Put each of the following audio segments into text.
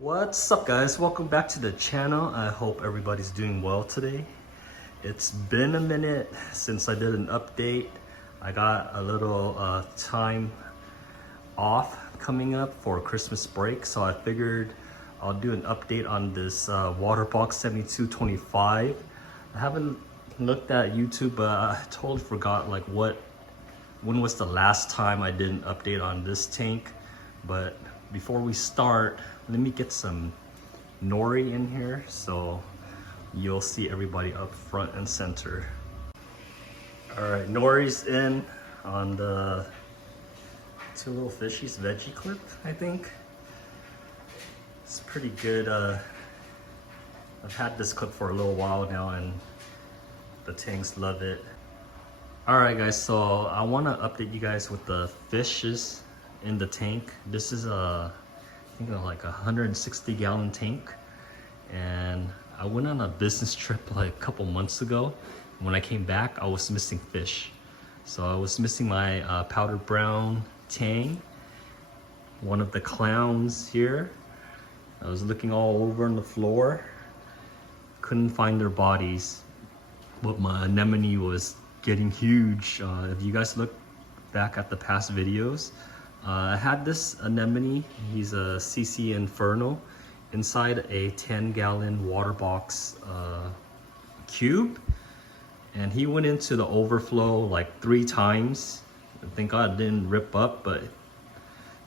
What's up guys, welcome back to the channel. I hope everybody's doing well today. It's been a minute since I did an update. I got a little time off coming up for Christmas break, so I figured I'll do an update on this Waterbox 7225. I haven't looked at YouTube, but I totally forgot like when was the last time I did an update on this tank. But before we start, let me get some nori in here so you'll see everybody up front and center. All right, nori's in on the two little fishies veggie clip, I think. It's pretty good. I've had this clip for a little while now and the tanks love it. All right guys, so I want to update you guys with the fishes in the tank. This is I think like a 160-gallon tank, and I went on a business trip like a couple months ago. When I came back, I was missing fish. So I was missing my powdered brown tang, one of the clowns here. I was looking all over on the floor, couldn't find their bodies, but my anemone was getting huge. If you guys look back at the past videos, I had this anemone. He's a CC Inferno inside a 10-gallon Waterbox cube, and he went into the overflow like 3 times. Thank God it didn't rip up, but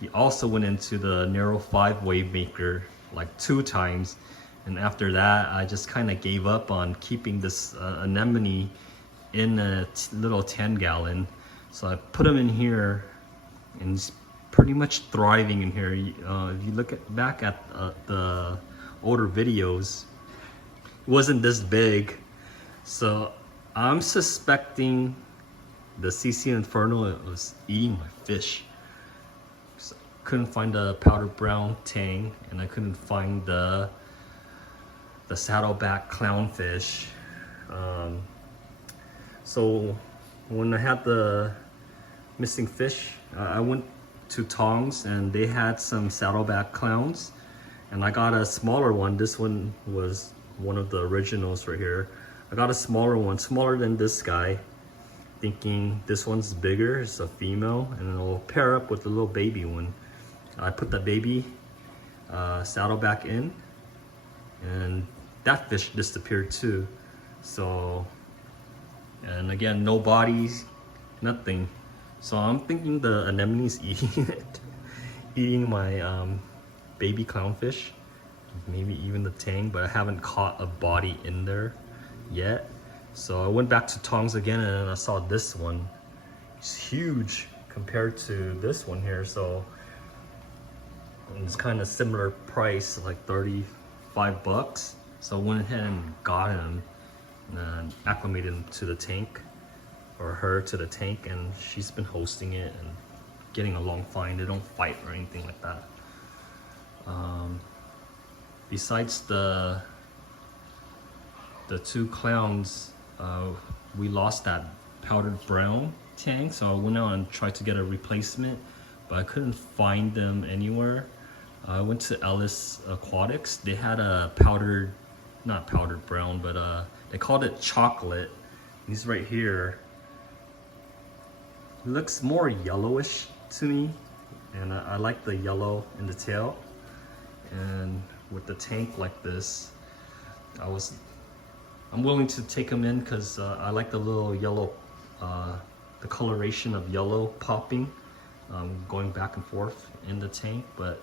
he also went into the narrow 5 wave maker like 2 times. And after that, I just kind of gave up on keeping this anemone in a little 10-gallon. So I put him in here, and he's pretty much thriving in here. If you look back at the older videos, it wasn't this big. So I'm suspecting the CC Inferno was eating my fish. So couldn't find the powdered brown tang, and I couldn't find the saddleback clownfish. So when I had the missing fish, I went to Tongs and they had some saddleback clowns, and I got a smaller one. This one was one of the originals right here. I got a smaller one, smaller than this guy, thinking this one's bigger, it's a female, and it'll pair up with the little baby one. I put the baby saddleback in, and that fish disappeared too. So, and again, no bodies, nothing. So I'm thinking the anemone's eating it, eating my baby clownfish, maybe even the tang, but I haven't caught a body in there yet. So I went back to Tongs again, and I saw this one. It's huge compared to this one here. So it's kind of similar price, like 35 bucks. So I went ahead and got him and acclimated him to the tank, or her to the tank, and she's been hosting it and getting along fine. They don't fight or anything like that. Besides the 2 clowns, we lost that powdered brown tang, so I went out and tried to get a replacement, but I couldn't find them anywhere. I went to Ellis Aquatics. They had a powdered, not powdered brown, but they called it chocolate. He's right here. It looks more yellowish to me, and I like the yellow in the tail. And with the tank like this, I'm willing to take them in because I like the little yellow, the coloration of yellow popping, going back and forth in the tank. But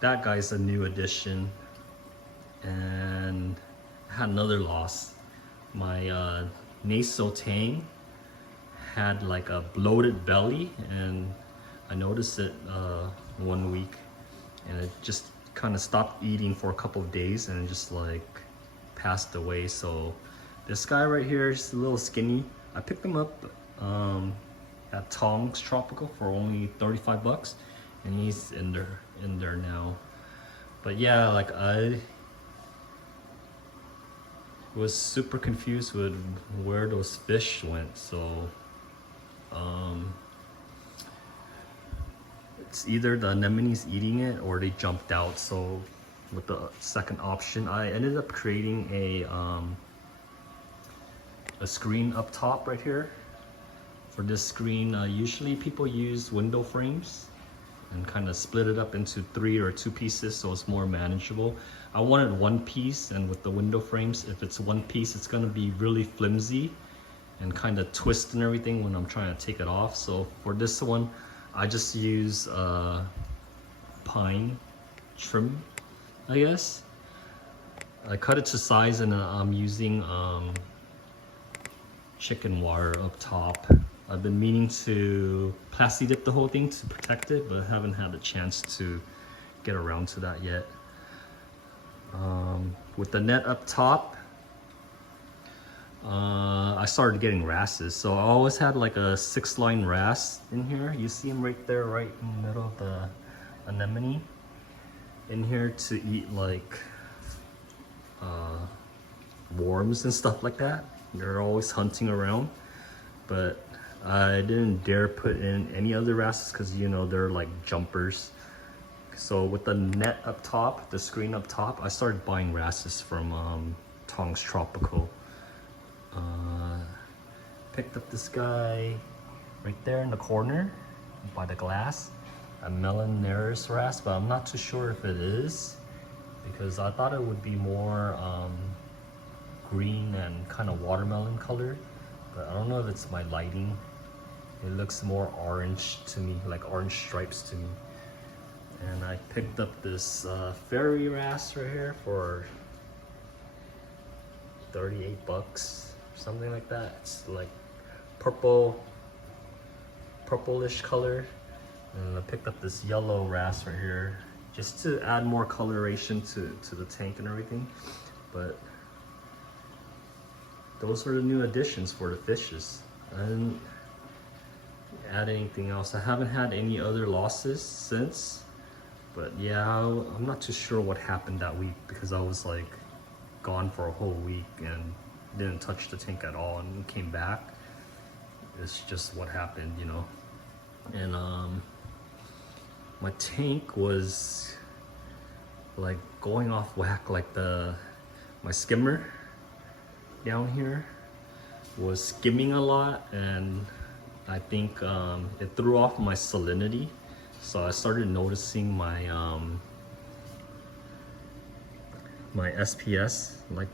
that guy's a new addition. And I had another loss. My nasal tang had like a bloated belly, and I noticed it one week, and it just kind of stopped eating for a couple of days and just like passed away. So this guy right here is a little skinny. I picked him up at Tongs Tropical for only 35 bucks, and he's in there now. But yeah, like I was super confused with where those fish went. So it's either the anemone's eating it or they jumped out. So with the second option, I ended up creating a screen up top right here. For this screen, usually people use window frames and kind of split it up into 3 or 2 pieces so it's more manageable. I wanted one piece, and with the window frames, if it's one piece, it's gonna be really flimsy and kind of twist and everything when I'm trying to take it off. So for this one, I just use pine trim, I guess. I cut it to size, and I'm using chicken wire up top. I've been meaning to plasti dip the whole thing to protect it, but haven't had a chance to get around to that yet. With the net up top, I started getting wrasses. So I always had like a 6-line wrasse in here. You see them right there, right in the middle of the anemone. In here to eat like worms and stuff like that. They're always hunting around, but I didn't dare put in any other wrasses because, you know, they're like jumpers. So with the net up top, the screen up top, I started buying wrasses from Tong's Tropical. Picked up this guy right there in the corner by the glass, a Melanaris wrasse, but I'm not too sure if it is because I thought it would be more green and kind of watermelon color, but I don't know if it's my lighting. It looks more orange to me, like orange stripes to me. And I picked up this fairy wrasse right here for 38 bucks, something like that. It's like purplish color. And I picked up this yellow wrasse right here just to add more coloration to the tank and everything. But those are the new additions for the fishes. I didn't add anything else. I haven't had any other losses since. But yeah, I'm not too sure what happened that week because I was like gone for a whole week and didn't touch the tank at all and came back. It's just what happened, you know. And my tank was like going off whack, like my skimmer down here was skimming a lot, and I think it threw off my salinity. So I started noticing my my SPS, like,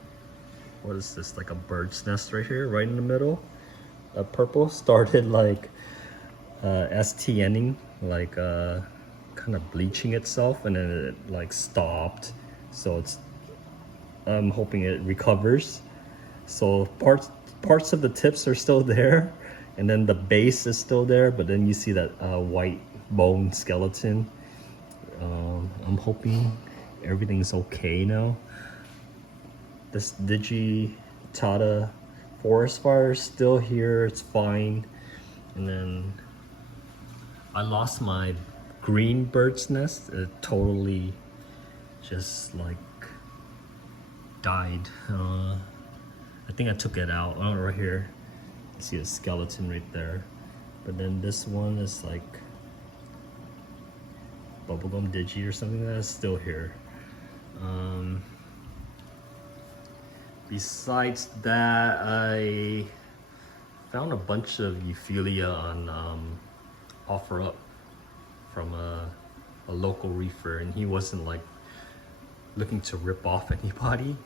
what is this, like a bird's nest right here, right in the middle. Purple started like STNing, like kind of bleaching itself, and then it like stopped. So I'm hoping it recovers. So parts of the tips are still there, and then the base is still there, but then you see that white bone skeleton. I'm hoping everything's okay now. This digitata forest fire is still here, it's fine. And then I lost my green bird's nest. It totally just like died. I think I took it out. Oh, right here. You see a skeleton right there. But then this one is like bubblegum digi or something that's still here. Besides that, I found a bunch of Euphilia on OfferUp from a local reefer, and he wasn't like looking to rip off anybody.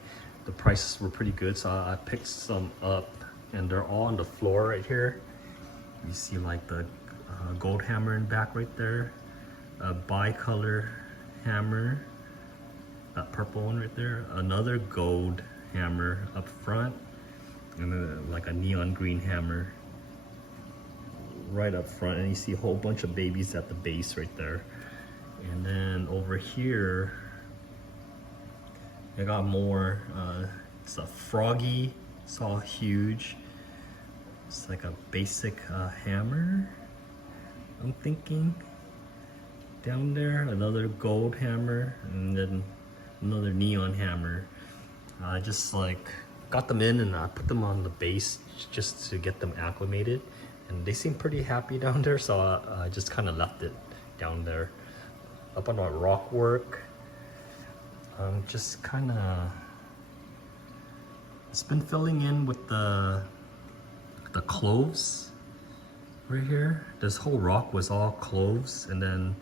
The prices were pretty good, so I picked some up, and they're all on the floor right here. You see like the gold hammer in back right there, a bicolor hammer, that purple one right there, another gold hammer up front, and then like a neon green hammer right up front, and you see a whole bunch of babies at the base right there. And then over here I got more. It's a froggy, it's all huge. It's like a basic hammer, I'm thinking. Down there, another gold hammer, and then another neon hammer. I just like got them in and I put them on the base just to get them acclimated, and they seem pretty happy down there, so I just kind of left it down there. Up on our rock work, just kind of, it's been filling in with the cloves right here. This whole rock was all cloves, and then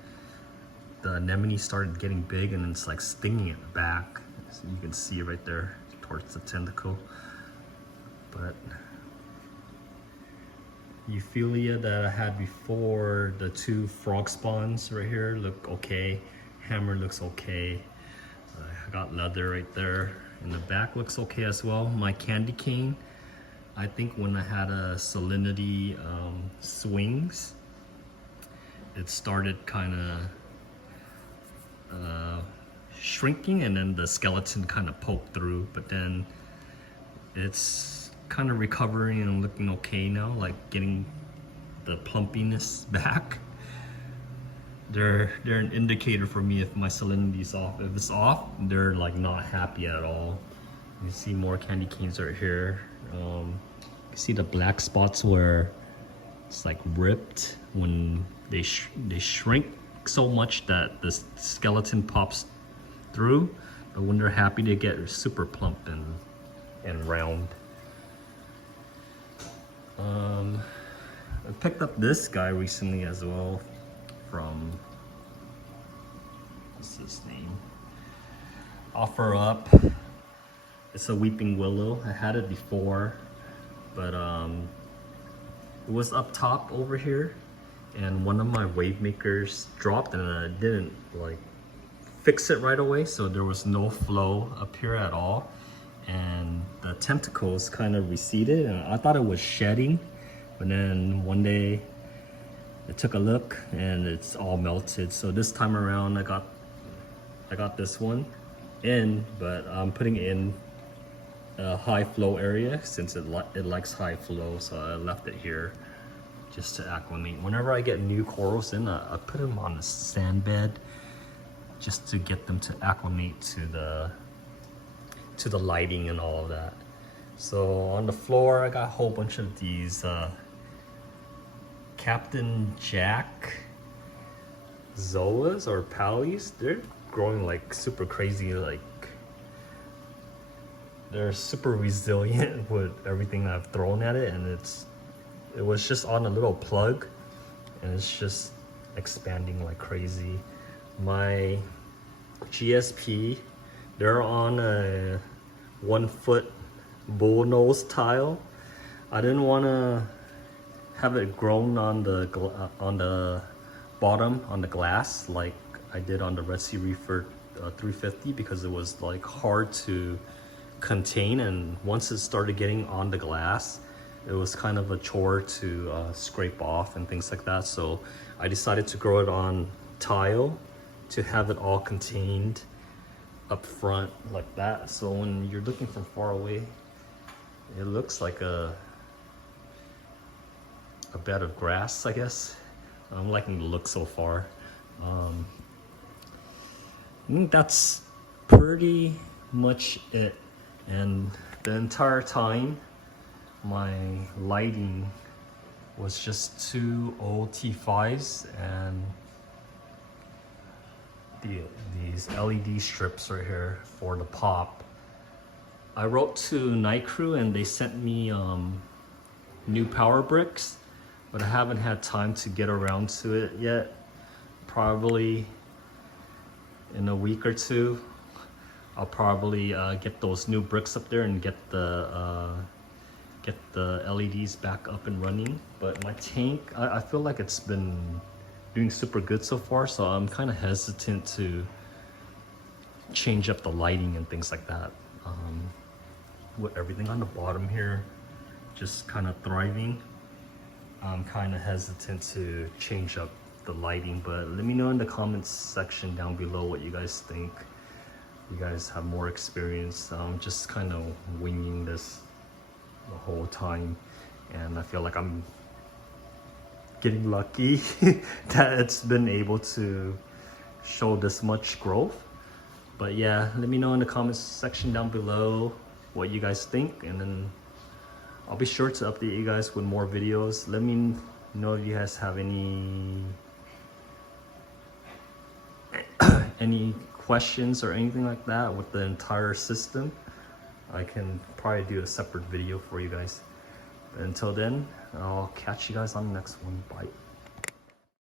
the anemone started getting big and it's like stinging it back. So you can see right there towards the tentacle. But Euphilia that I had before, the 2 frog spawns right here look okay. Hammer looks okay. I got leather right there. And the back looks okay as well. My candy cane, I think when I had a salinity swings, it started kind of shrinking, and then the skeleton kind of poked through, but then it's kind of recovering and looking okay now, like getting the plumpiness back. They're an indicator for me if my salinity's off. If it's off, they're like not happy at all. You see more candy canes right here. You see the black spots where it's like ripped when they shrink so much that the skeleton pops through, but when they're happy they get super plump and round. I picked up this guy recently as well from, what's his name? Offer Up. It's a weeping willow. I had it before, but it was up top over here, and one of my wave makers dropped, and I didn't like fix it right away, so there was no flow up here at all, and the tentacles kind of receded, and I thought it was shedding, but then one day I took a look and it's all melted. So this time around I got this one in, but I'm putting it in a high flow area since it likes high flow, so I left it here just to acclimate. Whenever I get new corals in, I put them on the sand bed just to get them to acclimate to the lighting and all of that. So on the floor I got a whole bunch of these Captain Jack Zoas or Pallies. They're growing like super crazy, like they're super resilient with everything I've thrown at it, and it was just on a little plug and it's just expanding like crazy. My GSP, they're on a 1 foot bullnose tile. I didn't want to have it grown on the bottom on the glass like I did on the Red Sea Reef for 350, because it was like hard to contain, and once it started getting on the glass it was kind of a chore to scrape off and things like that. So I decided to grow it on tile to have it all contained up front like that, so when you're looking from far away it looks like a bed of grass, I guess. I'm liking the look so far. I think that's pretty much it. And the entire time my lighting was just 2 old T5s and these LED strips right here for the pop. I wrote to Night Crew and they sent me new power bricks, but I haven't had time to get around to it yet. Probably in a week or two I'll probably get those new bricks up there and get the LEDs back up and running. But my tank, I feel like it's been doing super good so far, so I'm kind of hesitant to change up the lighting and things like that. With everything on the bottom here just kind of thriving, I'm kind of hesitant to change up the lighting. But let me know in the comments section down below what you guys think. You guys have more experience. I'm just kind of winging this the whole time, and I feel like I'm getting lucky that it's been able to show this much growth. But yeah, let me know in the comments section down below what you guys think, and then I'll be sure to update you guys with more videos. Let me know if you guys have any any questions or anything like that with the entire system, I can probably do a separate video for you guys. But until then, I'll catch you guys on the next one. Bye.